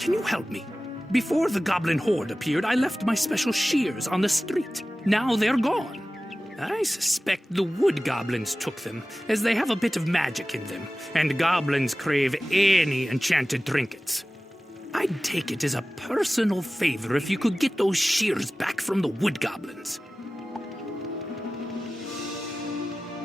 Can you help me? Before the goblin horde appeared, I left my special shears on the street. Now they're gone. I suspect the wood goblins took them, as they have a bit of magic in them, and goblins crave any enchanted trinkets. I'd take it as a personal favor if you could get those shears back from the wood goblins.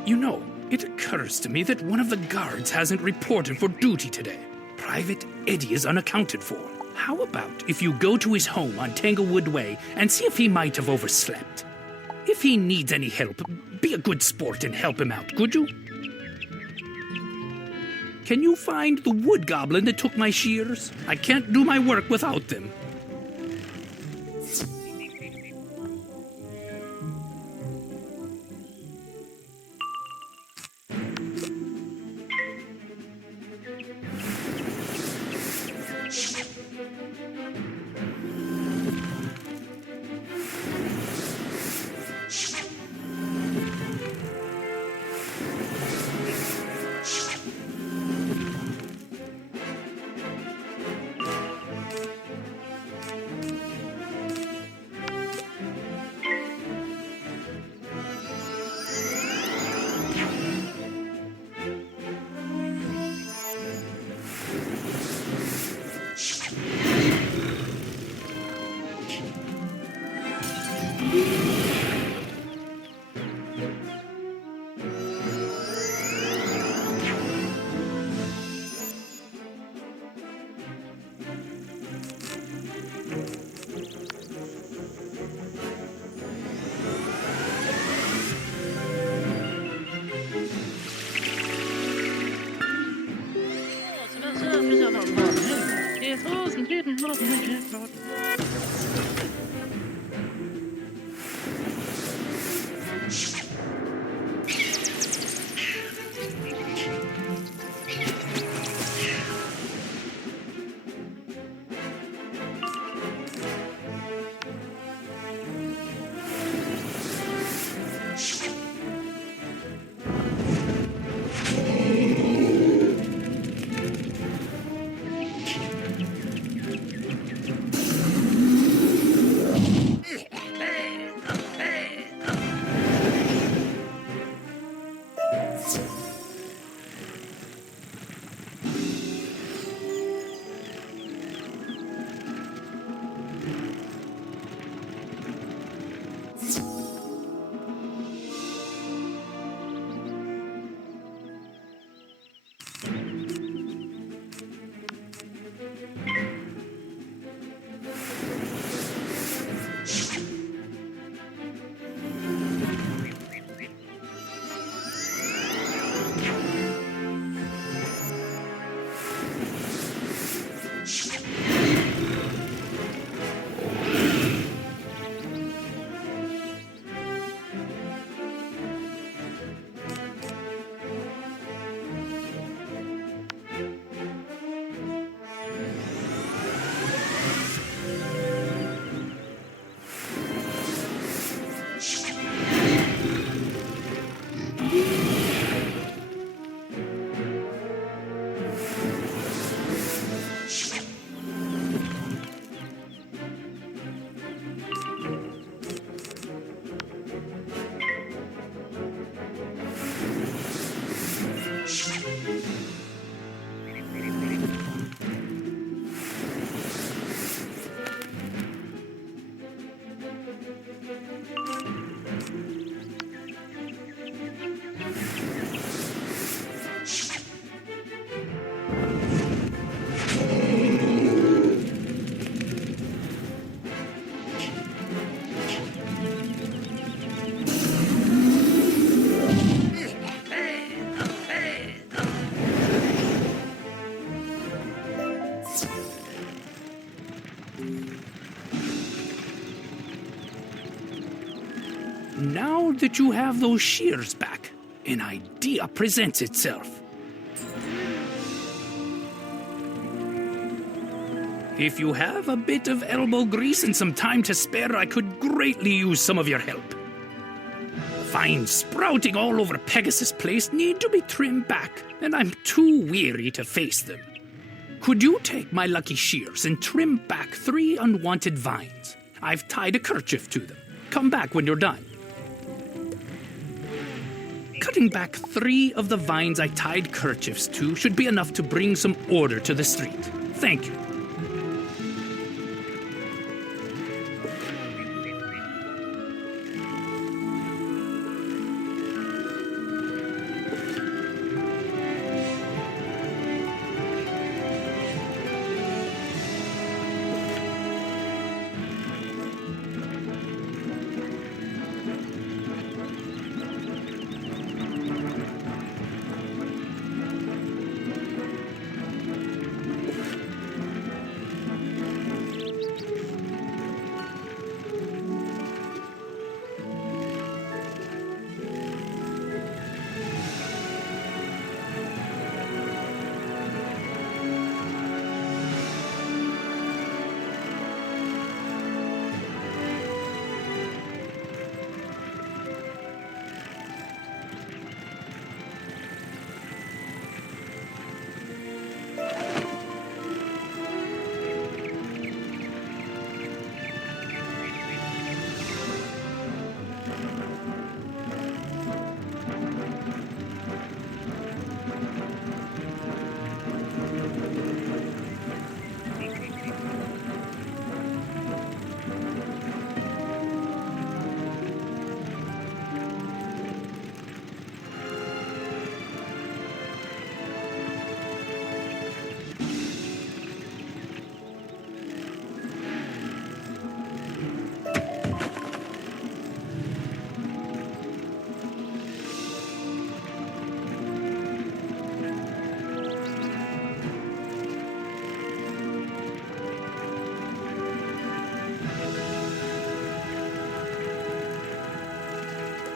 You know, it occurs to me that one of the guards hasn't reported for duty today. Private Eddie is unaccounted for. How about if you go to his home on Tanglewood Way and see if he might have overslept? If he needs any help, be a good sport and help him out, could you? Can you find the wood goblin that took my shears? I can't do my work without them. Now that you have those shears back, an idea presents itself. If you have a bit of elbow grease and some time to spare, I could greatly use some of your help. Vines sprouting all over Pegasus Place need to be trimmed back, and I'm too weary to face them. Could you take my lucky shears and trim back 3 unwanted vines? I've tied a kerchief to them. Come back when you're done. Cutting back 3 of the vines I tied kerchiefs to should be enough to bring some order to the street. Thank you.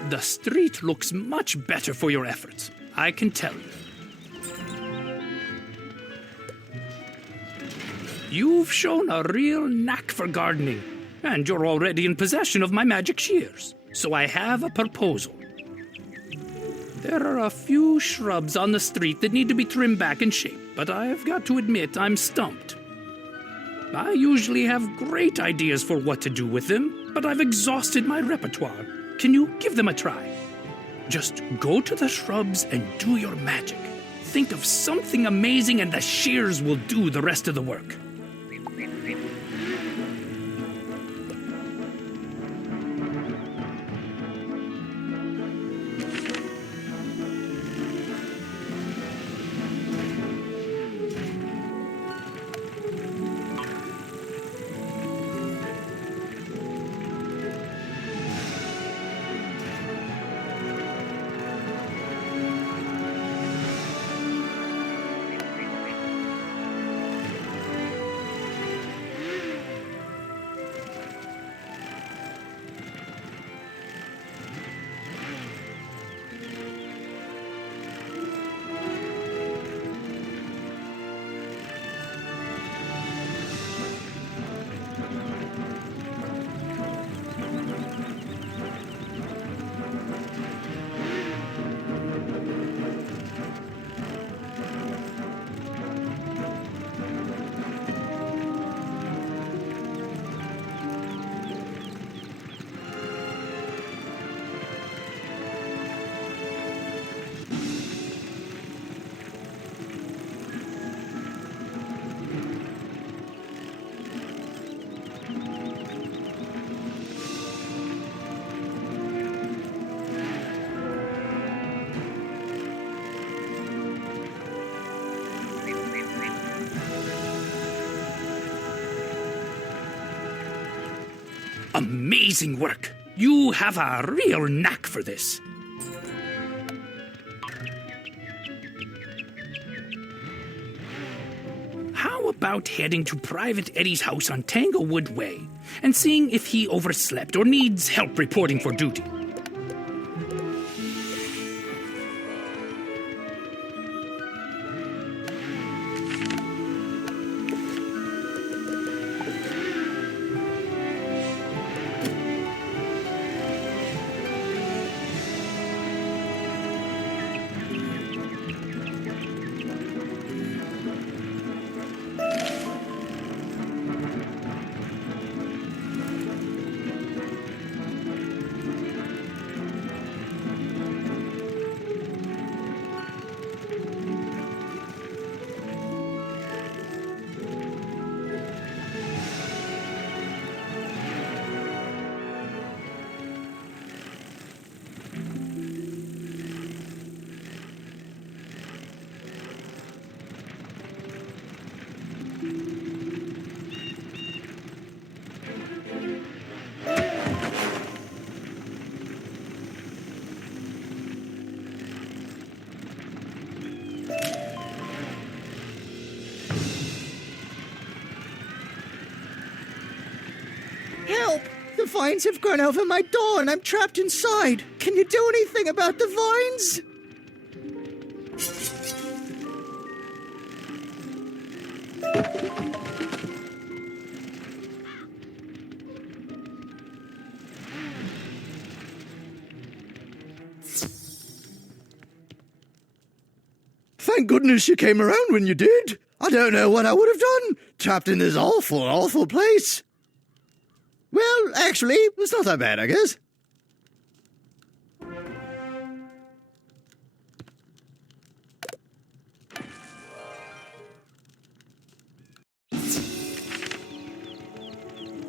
The street looks much better for your efforts, I can tell you. You've shown a real knack for gardening, and you're already in possession of my magic shears. So I have a proposal. There are a few shrubs on the street that need to be trimmed back and shaped, but I've got to admit I'm stumped. I usually have great ideas for what to do with them, but I've exhausted my repertoire. Can you give them a try? Just go to the shrubs and do your magic. Think of something amazing and the shears will do the rest of the work. Amazing work! You have a real knack for this. How about heading to Private Eddie's house on Tanglewood Way and seeing if he overslept or needs help reporting for duty? vines have grown over my door and I'm trapped inside. Can you do anything about the vines? Thank goodness you came around when you did. I don't know what I would have done, trapped in this awful, awful place. Well, actually, it's not that bad, I guess.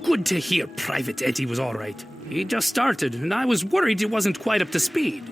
Good to hear Private Eddie was all right. He just started, and I was worried he wasn't quite up to speed.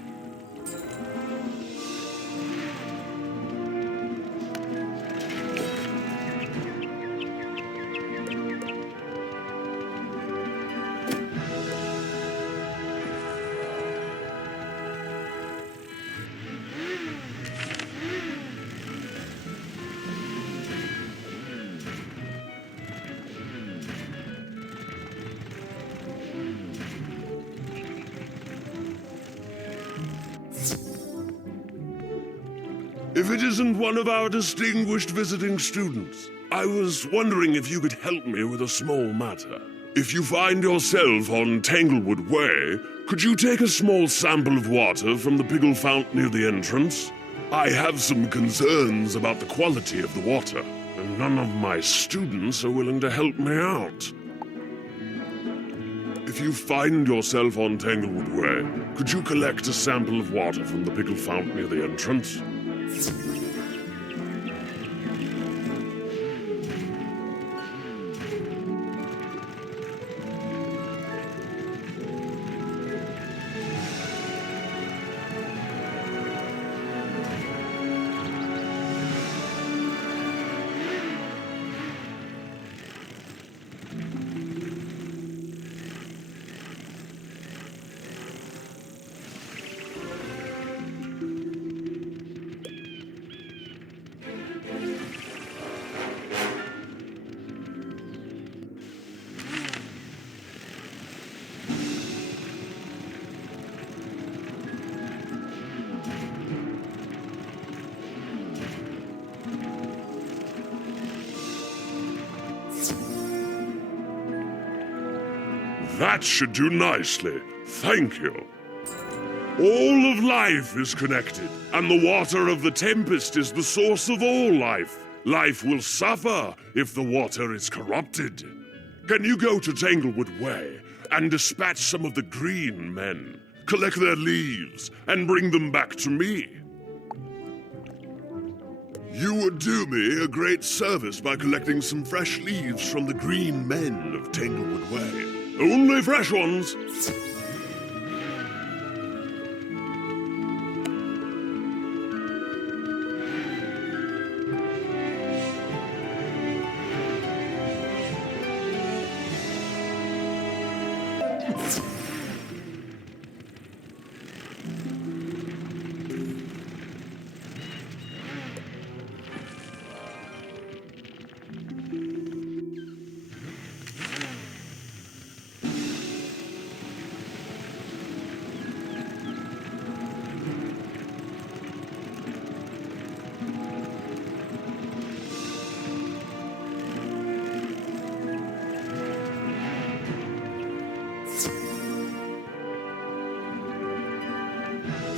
If it isn't one of our distinguished visiting students, I was wondering if you could help me with a small matter. If you find yourself on Tanglewood Way, could you take a small sample of water from the pickle fount near the entrance? I have some concerns about the quality of the water, and none of my students are willing to help me out. If you find yourself on Tanglewood Way, could you collect a sample of water from the pickle fount near the entrance? That should do nicely. Thank you. All of life is connected, and the water of the tempest is the source of all life. Life will suffer if the water is corrupted. Can you go to Tanglewood Way and dispatch some of the green men, collect their leaves, and bring them back to me? You would do me a great service by collecting some fresh leaves from the green men of Tanglewood Way. Only fresh ones.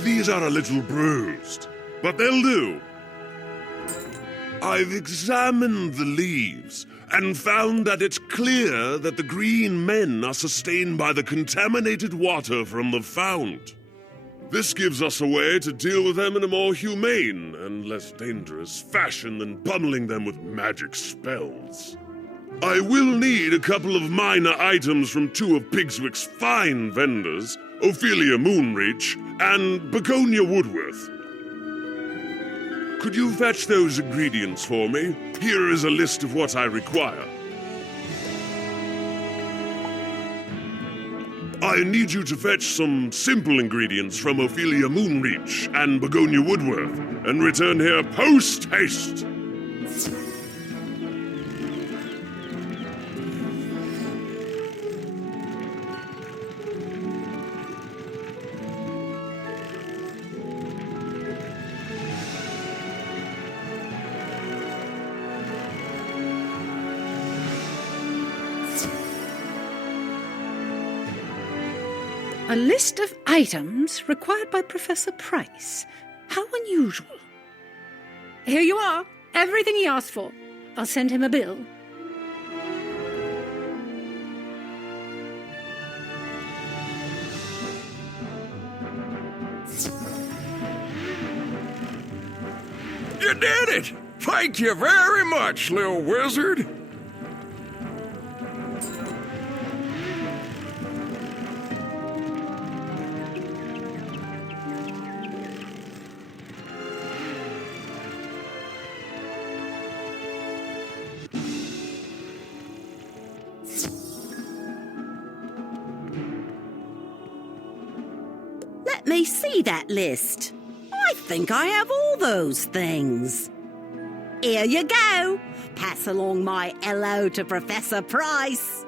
These are a little bruised, but they'll do. I've examined the leaves and found that it's clear that the green men are sustained by the contaminated water from the fount. This gives us a way to deal with them in a more humane and less dangerous fashion than pummeling them with magic spells. I will need a couple of minor items from two of Pigswick's fine vendors, Ophelia Moonreach and Begonia Woodworth. Could you fetch those ingredients for me? Here is a list of what I require. I need you to fetch some simple ingredients from Ophelia Moonreach and Begonia Woodworth, and return here post-haste. A list of items required by Professor Price. How unusual. Here you are. Everything he asked for. I'll send him a bill. You did it! Thank you very much, little wizard. Let me see that list. I think I have all those things. Here you go. Pass along my hello to Professor Price.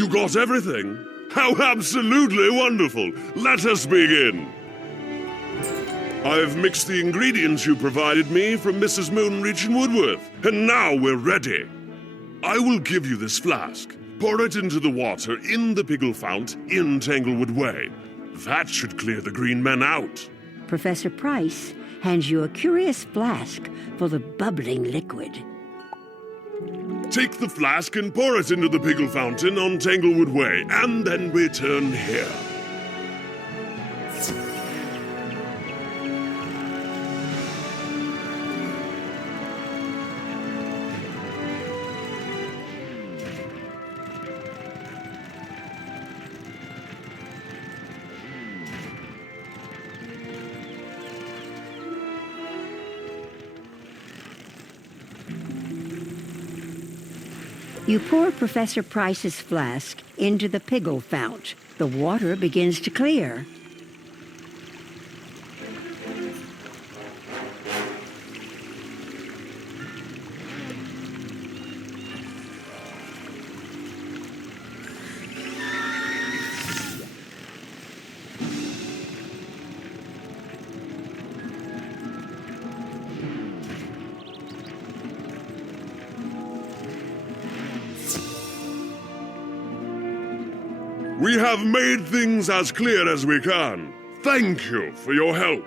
You got everything? How absolutely wonderful! Let us begin! I've mixed the ingredients you provided me from Mrs. Moonreach and Woodworth, and now we're ready. I will give you this flask. Pour it into the water in the Piggle Fount in Tanglewood Way. That should clear the green men out. Professor Price hands you a curious flask full of bubbling liquid. Take the flask and pour it into the Piggle Fountain on Tanglewood Way, and then return here. You pour Professor Price's flask into the Piggle Fount. The water begins to clear. We have made things as clear as we can. Thank you for your help.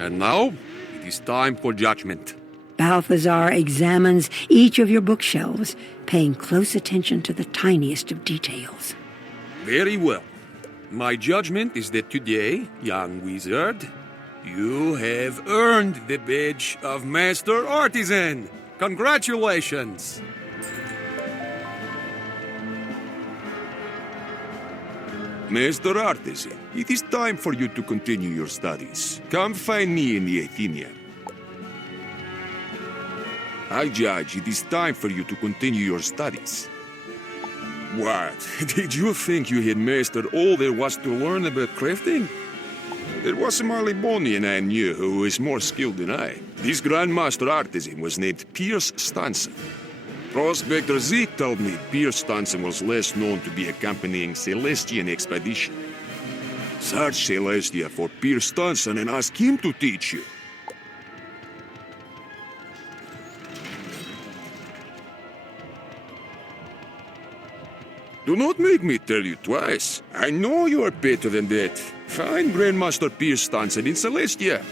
And now, it is time for judgment. Balthazar examines each of your bookshelves, paying close attention to the tiniest of details. Very well. My judgment is that today, young wizard, you have earned the badge of Master Artisan. Congratulations! Master Artisan, it is time for you to continue your studies. Come find me in the Athenaeum. I judge it is time for you to continue your studies. What? Did you think you had mastered all there was to learn about crafting? There was a Marleybonian I knew who was more skilled than I. This Grandmaster Artisan was named Pierce Stanson. Prospector Zeke told me Pierce Stanson was less known to be accompanying Celestian expedition. Search Celestia for Pierce Stanson and ask him to teach you. Do not make me tell you twice. I know you are better than that. Find Grandmaster Pierce Stanson in Celestia.